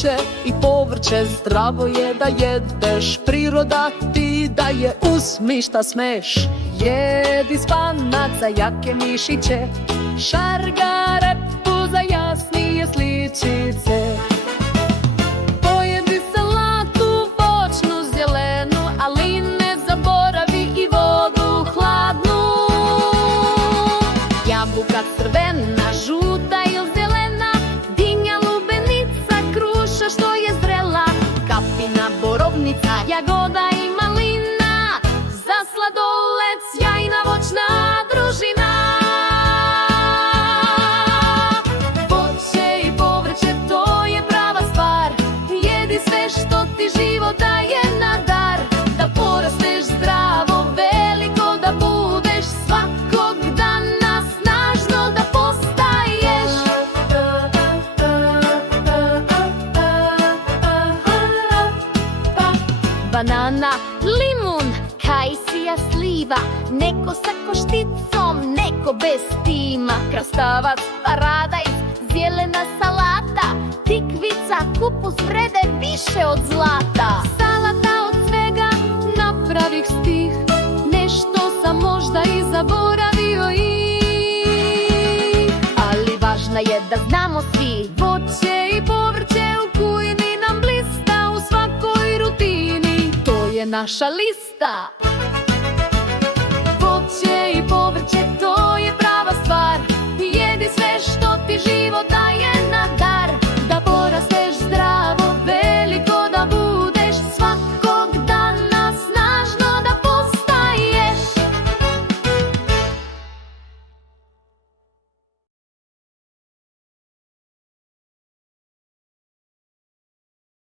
voće i povrće, zdravo je da jedeš, priroda ti daje uzmi šta smeš. Jedi spanac za jake mišiće, šargarepu za jasnije sličice. Pojedi salatu voćnu zelenu, ali ne zaboravi i vodu hladnu. Jabuka crvena, žuta ili zelena, dinja, lubenica, kruša što je zrela, kapina, borovnica, jagoda i malina, za sladoled sjajna voćna družina. Voće i povrće, to je prava stvar, jedi sve što ti život daje na dar, da porasteš zdravo, veliko da budeš, svakog dana snažno da postaješ. Banana, limun, kajsija, sliva, neko sa košticom, neko bez tima, krastavac, paradajz, zelena salata, tikvica, kupus vrede više od zlata. Salata od svega napravih stih, nešto sam možda i zaboravio ih, ali važna je da znamo svi, voće i povrće u kujni nam blista u svakoj rutini, to je naša lista. Voće i povrće, to je prava stvar, jedi sve što